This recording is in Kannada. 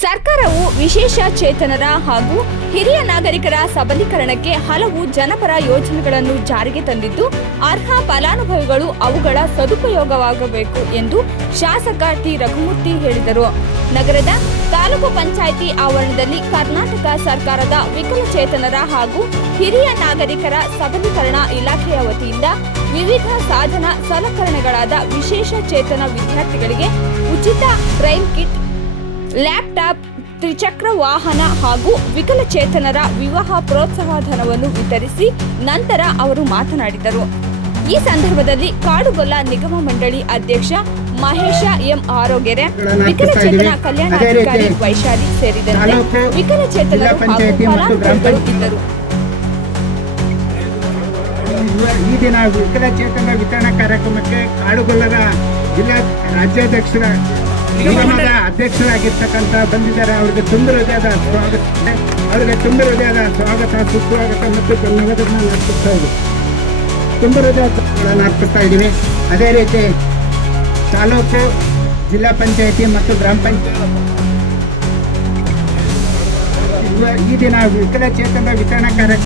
ಸರ್ಕಾರವು ವಿಶೇಷ ಚೇತನರ ಹಾಗೂ ಹಿರಿಯ ನಾಗರಿಕರ ಸಬಲೀಕರಣಕ್ಕೆ ಹಲವು ಜನಪರ ಯೋಜನೆಗಳನ್ನು ಜಾರಿಗೆ ತಂದಿದ್ದು, ಅರ್ಹ ಫಲಾನುಭವಿಗಳು ಅವುಗಳ ಸದುಪಯೋಗವಾಗಬೇಕು ಎಂದು ಶಾಸಕ ಟಿ ರಘುಮೂರ್ತಿ ಹೇಳಿದರು. ನಗರದ ತಾಲೂಕು ಪಂಚಾಯಿತಿ ಆವರಣದಲ್ಲಿ ಕರ್ನಾಟಕ ಸರ್ಕಾರದ ವಿಕಲಚೇತನರ ಹಾಗೂ ಹಿರಿಯ ನಾಗರಿಕರ ಸಬಲೀಕರಣ ಇಲಾಖೆಯ ವತಿಯಿಂದ ವಿವಿಧ ಸಾಧನ ಸಲಕರಣೆಗಳಾದ ವಿಶೇಷ ಚೇತನ ವಿದ್ಯಾರ್ಥಿಗಳಿಗೆ ಉಚಿತ ಬ್ರೈಲ್ ಕಿಟ್, ಲ್ಯಾಪ್ಟಾಪ್, ತ್ರಿಚಕ್ರ ವಾಹನ ಹಾಗೂ ವಿಕಲಚೇತನರ ವಿವಾಹ ಪ್ರೋತ್ಸಾಹ ಧನವನ್ನು ವಿತರಿಸಿ ನಂತರ ಅವರು ಮಾತನಾಡಿದರು. ಈ ಸಂದರ್ಭದಲ್ಲಿ ಕಾಡುಗೊಲ್ಲ ನಿಗಮ ಮಂಡಳಿ ಅಧ್ಯಕ್ಷ ಮಹೇಶ ಎಂ ಆರೋಗ್ಯರೆ, ವಿಕಲಚೇತನ ಕಲ್ಯಾಣಾಧಿಕಾರಿ ವೈಶಾಲಿ ಸೇರಿದಂತೆ ವಿಕಲಚೇತನರು ಹಾಗೂ ಫಲಾನುಭವಿಗಳು ಇದ್ದರು. ಈ ದಿನ ವಿಕಲಚೇತನ ವಿತರಣಾ ಕಾರ್ಯಕ್ರಮಕ್ಕೆ ಕಾಡುಗೊಲ್ಲರ ಜಿಲ್ಲಾ ರಾಜ್ಯಾಧ್ಯಕ್ಷರ ನಿಗಮದ ಅಧ್ಯಕ್ಷರಾಗಿರ್ತಕ್ಕಂಥ ಬಂದಿದ್ದಾರೆ. ಅವರಿಗೆ ತುಂಬ ಹೃದಯದ ಸ್ವಾಗತ, ಸುಸ್ವಾಗತ ಮತ್ತು ಧನ್ಯವಾದಗಳನ್ನು ಅರ್ಪಿಸ್ತಾ ಇದ್ದೀವಿ. ತುಂಬ ಹೃದಯಗಳನ್ನು ಅರ್ಪಿಸ್ತಾ ಇದ್ದೀವಿ. ಅದೇ ರೀತಿ ತಾಲೂಕು, ಜಿಲ್ಲಾ ಪಂಚಾಯಿತಿ ಮತ್ತು ಗ್ರಾಮ ಪಂಚಾಯತ್ ಈ ದಿನ ವಿಕಲಚೇತನ ವಿತರಣಾ ಕಾರ್ಯಕ್ರಮ